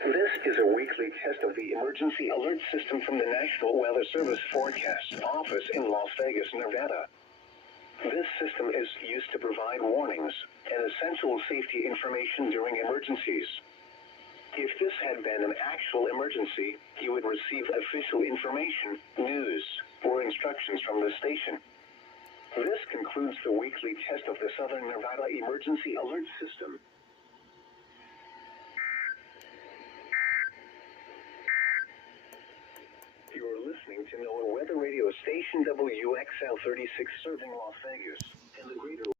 This is a weekly test of the emergency alert system from the National Weather Service Forecast Office in Las Vegas, Nevada. This system is used to provide warnings and essential safety information during emergencies. If this had been an actual emergency, you would receive official information, news, or instructions from the station. This concludes the weekly test of the Southern Nevada Emergency Alert System. You're listening to NOAA Weather Radio Station WXL36 serving Las Vegas.